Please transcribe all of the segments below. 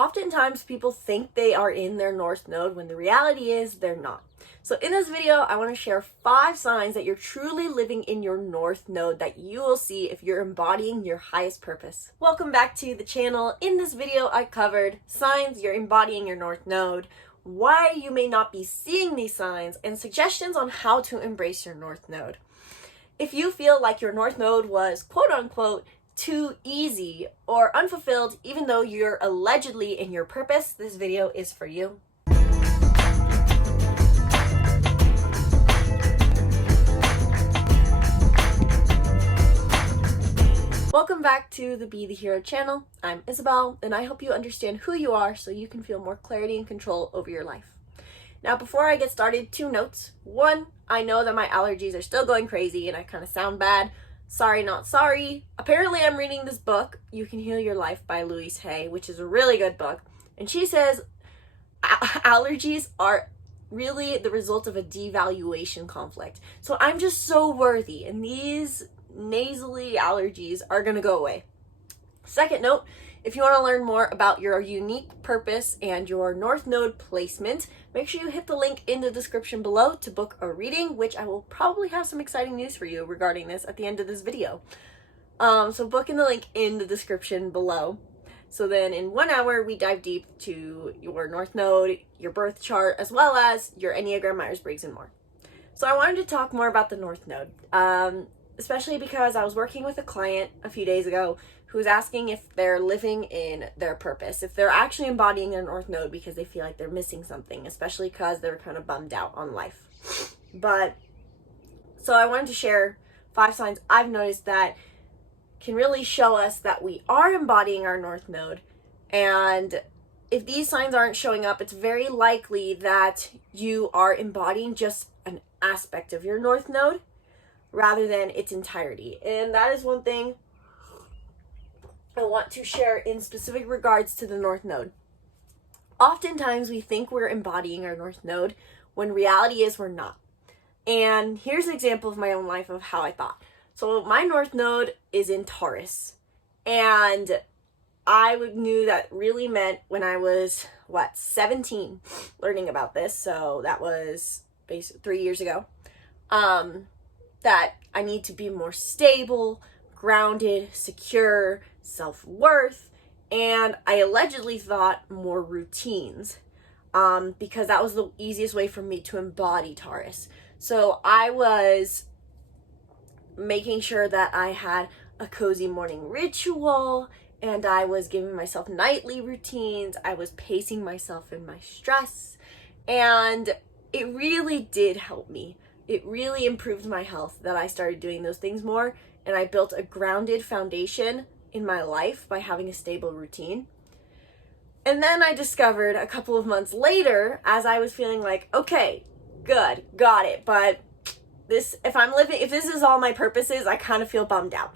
Oftentimes people think they are in their North Node when the reality is they're not. So in this video, I want to share 5 signs that you're truly living in your North Node that you will see if you're embodying your highest purpose. Welcome back to the channel. In this video, I covered signs you're embodying your North Node, why you may not be seeing these signs, and suggestions on how to embrace your North Node. If you feel like your North Node was quote unquote too easy or unfulfilled, even though you're allegedly in your purpose, this video is for you. Welcome back to the Be the Hero channel. I'm Isabelle, and I help you understand who you are so you can feel more clarity and control over your life. Now, before I get started, 2 notes. 1, I know that my allergies are still going crazy and I kind of sound bad. Sorry, not sorry. Apparently, I'm reading this book, You Can Heal Your Life by Louise Hay, which is a really good book. And she says allergies are really the result of a devaluation conflict. So I'm just so worthy, and these nasally allergies are going to go away. Second note, if you want to learn more about your unique purpose and your North Node placement, make sure you hit the link in the description below to book a reading, which I will probably have some exciting news for you regarding this at the end of this video. So book in the link in the description below. So then in 1 hour, we dive deep to your North Node, your birth chart, as well as your Enneagram, Myers-Briggs, and more. So I wanted to talk more about the North Node, especially because I was working with a client a few days ago who was asking if they're living in their purpose, if they're actually embodying their North Node because they feel like they're missing something, especially because they're kind of bummed out on life. So I wanted to share 5 signs I've noticed that can really show us that we are embodying our North Node. And if these signs aren't showing up, it's very likely that you are embodying just an aspect of your North Node rather than its entirety. And that is one thing I want to share in specific regards to the North Node. Oftentimes we think we're embodying our North Node when reality is we're not. And here's an example of my own life of how I thought. So my North Node is in Taurus, and I knew that really meant when I was 17 learning about this, so that was basically 3 years ago, that I need to be more stable, grounded, secure, self-worth, and I allegedly thought more routines, because that was the easiest way for me to embody Taurus. So I was making sure that I had a cozy morning ritual, and I was giving myself nightly routines. I was pacing myself in my stress, and it really did help me. It really improved my health that I started doing those things more, and I built a grounded foundation in my life by having a stable routine. And then I discovered a couple of months later, as I was feeling like, okay, good, got it, but if this is all my purposes, I kind of feel bummed out.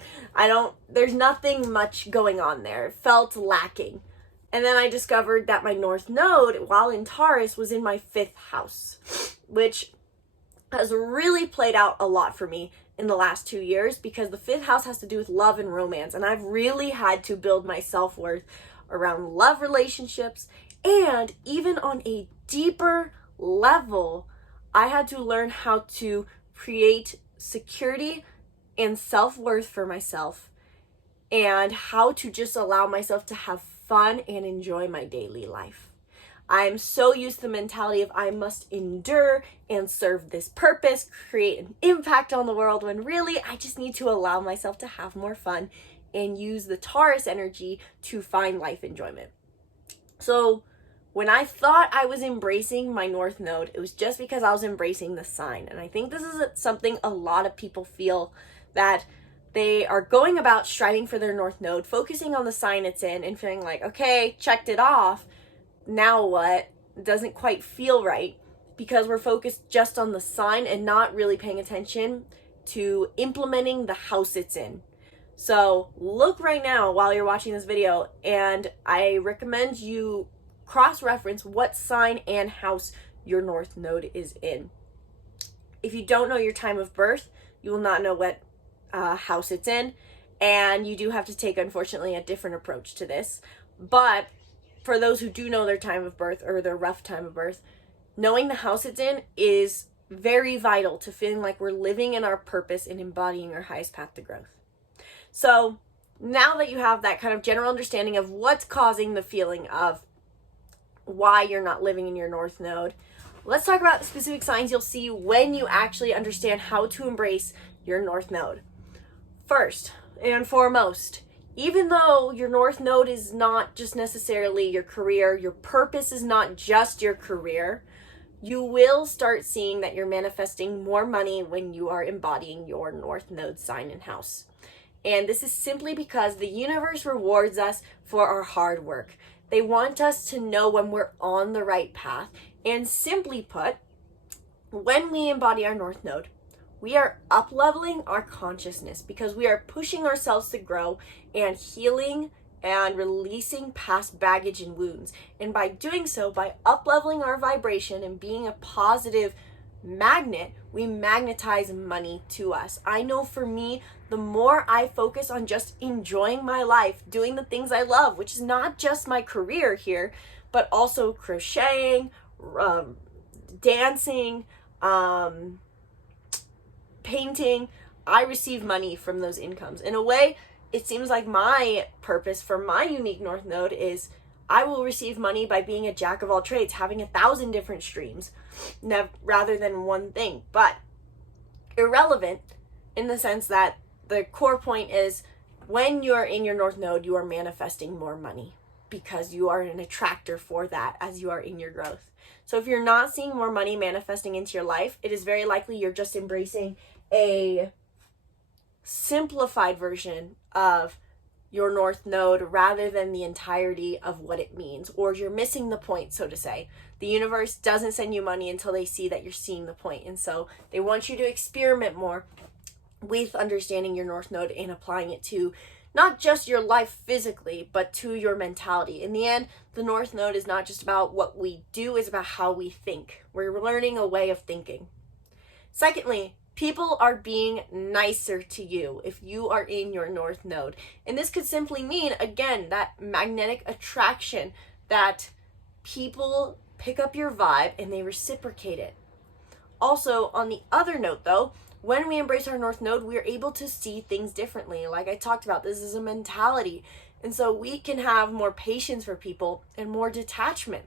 There's nothing much going on there. It felt lacking. And then I discovered that my North Node, while in Taurus, was in my 5th house, which has really played out a lot for me in the last 2 years, because the 5th house has to do with love and romance. And I've really had to build my self-worth around love relationships. And even on a deeper level, I had to learn how to create security and self-worth for myself, and how to just allow myself to have fun and enjoy my daily life. I'm so used to the mentality of I must endure and serve this purpose, create an impact on the world, when really I just need to allow myself to have more fun and use the Taurus energy to find life enjoyment. So when I thought I was embracing my North Node, it was just because I was embracing the sign. And I think this is something a lot of people feel, that they are going about striving for their North Node, focusing on the sign it's in and feeling like, okay, checked it off. Now what? It doesn't quite feel right, because we're focused just on the sign and not really paying attention to implementing the house it's in. So look right now while you're watching this video, and I recommend you cross-reference what sign and house your North Node is in. If you don't know your time of birth, you will not know what house it's in, and you do have to take, unfortunately, a different approach to this. But for those who do know their time of birth or their rough time of birth, knowing the house it's in is very vital to feeling like we're living in our purpose and embodying our highest path to growth. So now that you have that kind of general understanding of what's causing the feeling of why you're not living in your North Node, let's talk about specific signs you'll see when you actually understand how to embrace your North Node. First and foremost, even though your North Node is not just necessarily your career, your purpose is not just your career, you will start seeing that you're manifesting more money when you are embodying your North Node sign and house. And this is simply because the universe rewards us for our hard work. They want us to know when we're on the right path. And simply put, when we embody our North Node, we are up-leveling our consciousness because we are pushing ourselves to grow and healing and releasing past baggage and wounds. And by doing so, by up-leveling our vibration and being a positive magnet, we magnetize money to us. I know for me, the more I focus on just enjoying my life, doing the things I love, which is not just my career here, but also crocheting, dancing, painting, I receive money from those incomes. In a way, it seems like my purpose for my unique North Node is I will receive money by being a jack of all trades, having 1,000 different streams rather than one thing. But irrelevant in the sense that the core point is when you're in your North Node, you are manifesting more money because you are an attractor for that as you are in your growth. So if you're not seeing more money manifesting into your life, it is very likely you're just embracing a simplified version of your North Node rather than the entirety of what it means, or you're missing the point, so to say. The universe doesn't send you money until they see that you're seeing the point, and so they want you to experiment more with understanding your North Node and applying it to not just your life physically, but to your mentality. In the end, the North Node is not just about what we do, it's about how we think. We're learning a way of thinking. Secondly, people are being nicer to you if you are in your North Node. And this could simply mean, again, that magnetic attraction, that people pick up your vibe and they reciprocate it. Also, on the other note though, when we embrace our North Node, we are able to see things differently. Like I talked about, this is a mentality. And so we can have more patience for people and more detachment.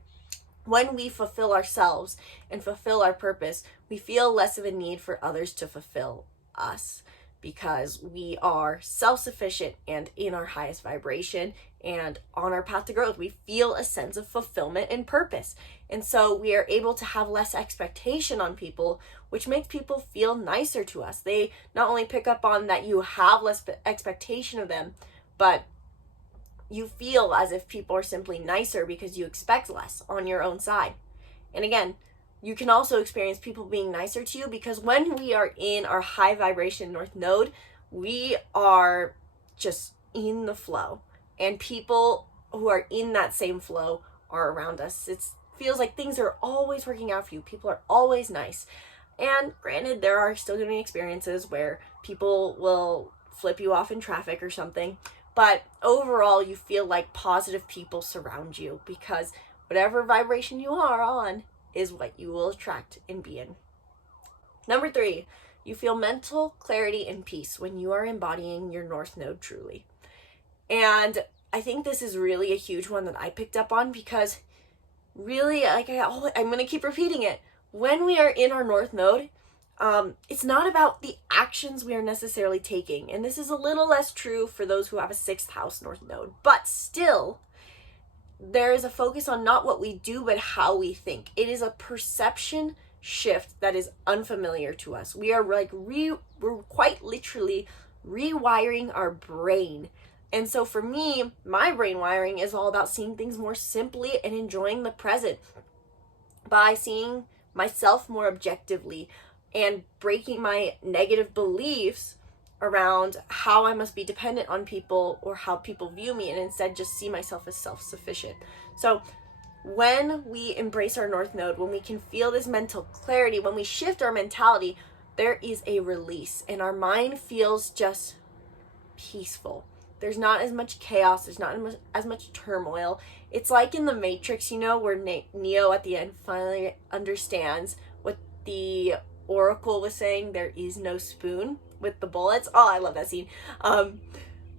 When we fulfill ourselves and fulfill our purpose, we feel less of a need for others to fulfill us because we are self-sufficient and in our highest vibration and on our path to growth. We feel a sense of fulfillment and purpose. And so we are able to have less expectation on people, which makes people feel nicer to us. They not only pick up on that you have less expectation of them, but you feel as if people are simply nicer because you expect less on your own side. And again, you can also experience people being nicer to you because when we are in our high vibration North Node, we are just in the flow. And people who are in that same flow are around us. It feels like things are always working out for you. People are always nice. And granted, there are still going to be experiences where people will flip you off in traffic or something. But overall, you feel like positive people surround you because whatever vibration you are on is what you will attract and be in. Number 3, you feel mental clarity and peace when you are embodying your North Node truly. And I think this is really a huge one that I picked up on because really, I'm going to keep repeating it. When we are in our North Node, it's not about the actions we are necessarily taking. And this is a little less true for those who have a 6th house North Node. But still, there is a focus on not what we do, but how we think. It is a perception shift that is unfamiliar to us. We are we're quite literally rewiring our brain. And so for me, my brain wiring is all about seeing things more simply and enjoying the present by seeing myself more objectively and breaking my negative beliefs around how I must be dependent on people or how people view me, and instead just see myself as self-sufficient. So when we embrace our North Node, when we can feel this mental clarity, when we shift our mentality, there is a release and our mind feels just peaceful. There's not as much chaos. There's not as much turmoil. It's like in the Matrix, where Neo at the end finally understands what the Oracle was saying, there is no spoon, with the bullets. Oh, I love that scene.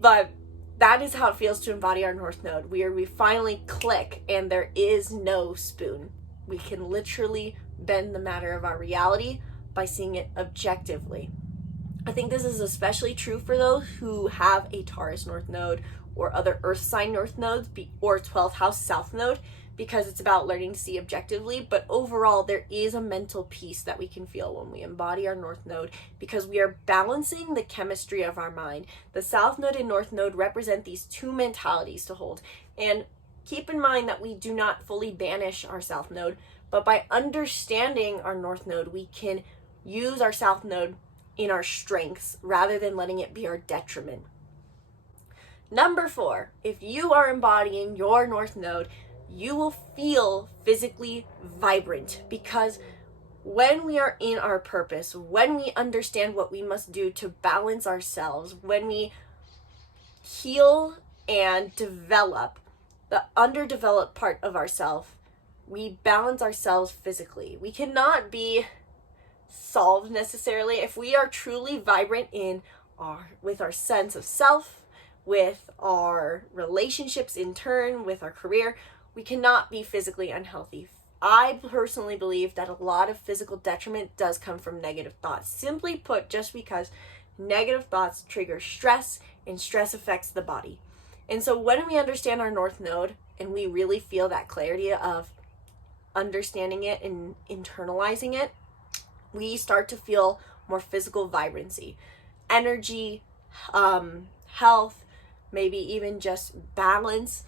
But that is how it feels to embody our North Node, where we finally click and there is no spoon. We can literally bend the matter of our reality by seeing it objectively. I think this is especially true for those who have a Taurus North Node or other Earth sign North Nodes or 12th house South Node, because it's about learning to see objectively. But overall, there is a mental peace that we can feel when we embody our North Node, because we are balancing the chemistry of our mind. The South Node and North Node represent these two mentalities to hold. And keep in mind that we do not fully banish our South Node, but by understanding our North Node, we can use our South Node in our strengths rather than letting it be our detriment. Number 4, if you are embodying your North Node, you will feel physically vibrant, because when we are in our purpose, when we understand what we must do to balance ourselves, when we heal and develop the underdeveloped part of ourselves, we balance ourselves physically. We cannot be solved necessarily if we are truly vibrant with our sense of self, with our relationships in turn, with our career. We cannot be physically unhealthy. I personally believe that a lot of physical detriment does come from negative thoughts. Simply put, just because negative thoughts trigger stress, and stress affects the body. And so when we understand our North Node and we really feel that clarity of understanding it and internalizing it, we start to feel more physical vibrancy, energy, health, maybe even just balance.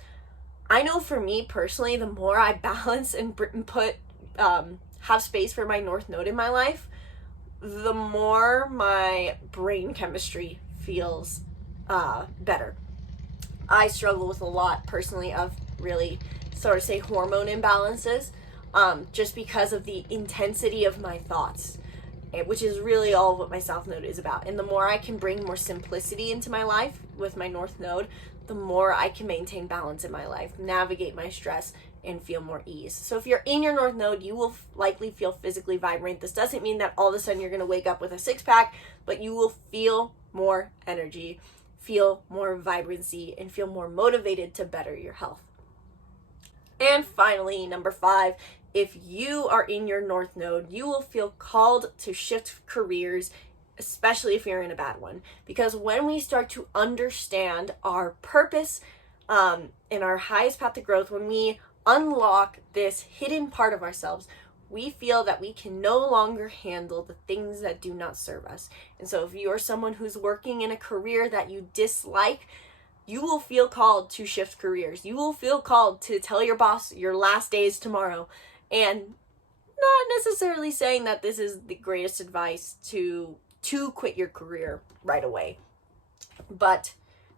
I know for me personally, the more I balance and have space for my North Node in my life, the more my brain chemistry feels better. I struggle with a lot personally of really sort of say hormone imbalances, just because of the intensity of my thoughts, which is really all what my South Node is about. And the more I can bring more simplicity into my life with my North Node, the more I can maintain balance in my life, navigate my stress, and feel more ease. So if you're in your North Node, you will likely feel physically vibrant. This doesn't mean that all of a sudden you're going to wake up with a six-pack, but you will feel more energy, feel more vibrancy, and feel more motivated to better your health. And finally, number 5, if you are in your North Node, you will feel called to shift careers, especially if you're in a bad one. Because when we start to understand our purpose and our highest path to growth, when we unlock this hidden part of ourselves, we feel that we can no longer handle the things that do not serve us. And so if you are someone who's working in a career that you dislike, you will feel called to shift careers. You will feel called to tell your boss your last day is tomorrow. And not necessarily saying that this is the greatest advice to quit your career right away, but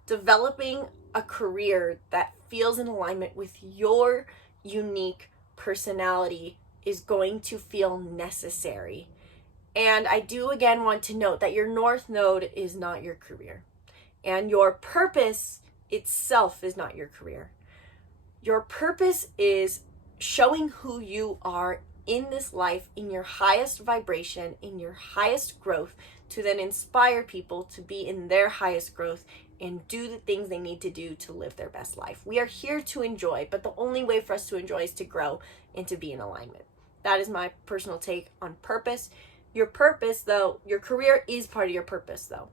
developing a career that feels in alignment with your unique personality is going to feel necessary. And I do again want to note that your North Node is not your career, and your purpose itself is not your career. Your purpose is showing who you are in this life, in your highest vibration, in your highest growth, to then inspire people to be in their highest growth and do the things they need to do to live their best life. We are here to enjoy, but the only way for us to enjoy is to grow and to be in alignment. That is my personal take on purpose. Your purpose, though, your career is part of your purpose, though,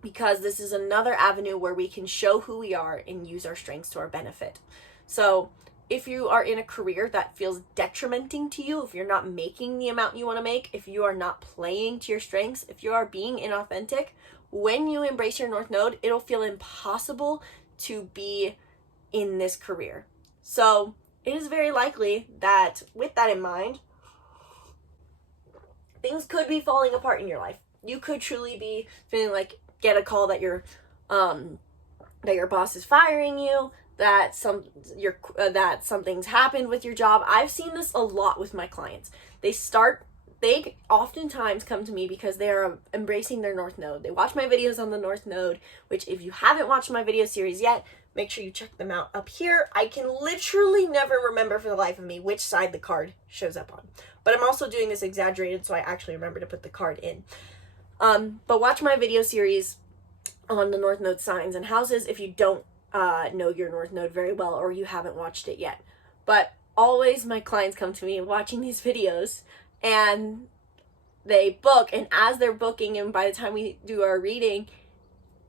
because this is another avenue where we can show who we are and use our strengths to our benefit. So if you are in a career that feels detrimenting to you, if you're not making the amount you want to make, if you are not playing to your strengths, if you are being inauthentic, when you embrace your North Node, it'll feel impossible to be in this career. So it is very likely that with that in mind, things could be falling apart in your life. You could truly be feeling like get a call that your boss is firing you, that something's happened with your job. I've seen this a lot with my clients. They start they oftentimes come to me because they are embracing their North Node. They watch my videos on the North Node, which if you haven't watched my video series yet, make sure you check them out up here. I can literally never remember for the life of me which side the card shows up on. But I'm also doing this exaggerated so I actually remember to put the card in. But watch my video series on the North Node signs and houses if you don't know your North Node very well or you haven't watched it yet. But always my clients come to me watching these videos and they book, and as they're booking and by the time we do our reading,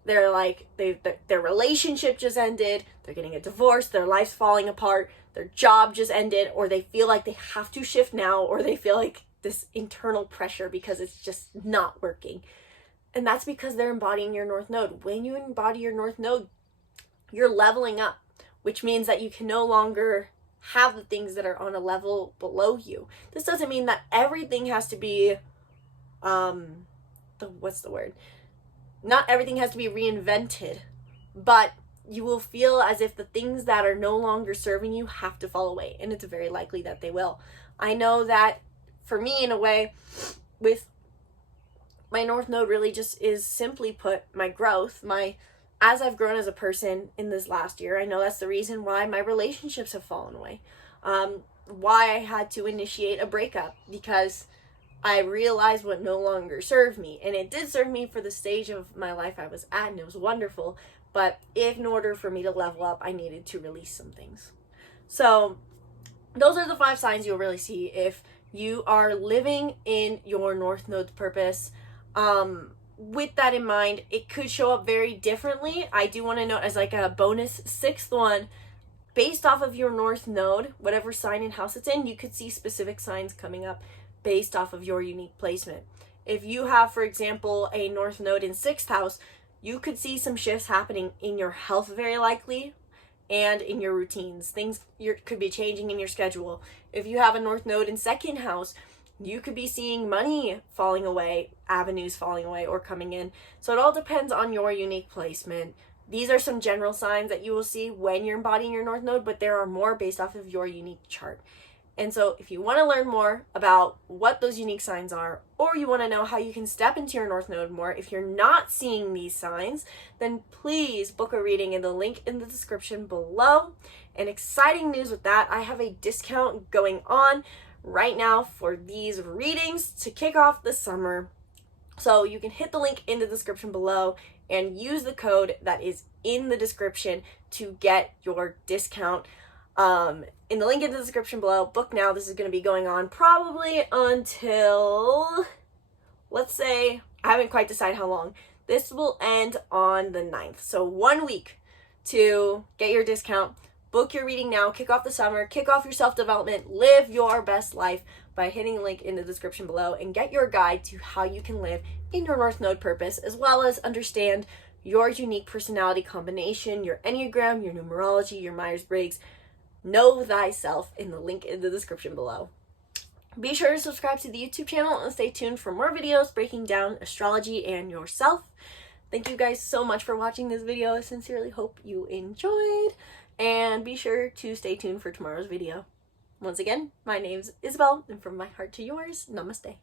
they're like, their relationship just ended, they're getting a divorce, their life's falling apart, their job just ended, or they feel like they have to shift now, or they feel like this internal pressure because it's just not working. And that's because they're embodying your North Node. When you embody your North Node, you're leveling up, which means that you can no longer have the things that are on a level below you. This doesn't mean that everything has to be, not everything has to be reinvented, but you will feel as if the things that are no longer serving you have to fall away, and it's very likely that they will. I know that for me, in a way, with my North Node really just is, simply put, my growth, as I've grown as a person in this last year. I know that's the reason why my relationships have fallen away, why I had to initiate a breakup, because I realized what no longer served me. And it did serve me for the stage of my life I was at, and it was wonderful. But in order for me to level up, I needed to release some things. So those are the 5 signs you'll really see if you are living in your North Node's purpose. With that in mind, it could show up very differently. I do want to note, as like a bonus 6th one, based off of your North Node, whatever sign and house it's in, you could see specific signs coming up based off of your unique placement. If you have, for example, a North Node in 6th house, you could see some shifts happening in your health very likely, and in your routines. Things could be changing in your schedule. If you have a North Node in 2nd house, you could be seeing money falling away, avenues falling away or coming in. So it all depends on your unique placement. These are some general signs that you will see when you're embodying your North Node, but there are more based off of your unique chart. And so if you want to learn more about what those unique signs are, or you want to know how you can step into your North Node more if you're not seeing these signs, then please book a reading in the link in the description below. And exciting news with that, I have a discount going on right now for these readings to kick off the summer. So you can hit the link in the description below and use the code that is in the description to get your discount. In the link in the description below, book now. This is going to be going on probably until, let's say, I haven't quite decided how long. This will end on the 9th. So 1 week to get your discount. Book your reading now, kick off the summer, kick off your self-development, live your best life by hitting the link in the description below and get your guide to how you can live in your North Node purpose, as well as understand your unique personality combination, your Enneagram, your numerology, your Myers-Briggs. Know thyself in the link in the description below. Be sure to subscribe to the YouTube channel and stay tuned for more videos breaking down astrology and yourself. Thank you guys so much for watching this video. I sincerely hope you enjoyed. And be sure to stay tuned for tomorrow's video. Once again, my name's Isabelle, and from my heart to yours, namaste.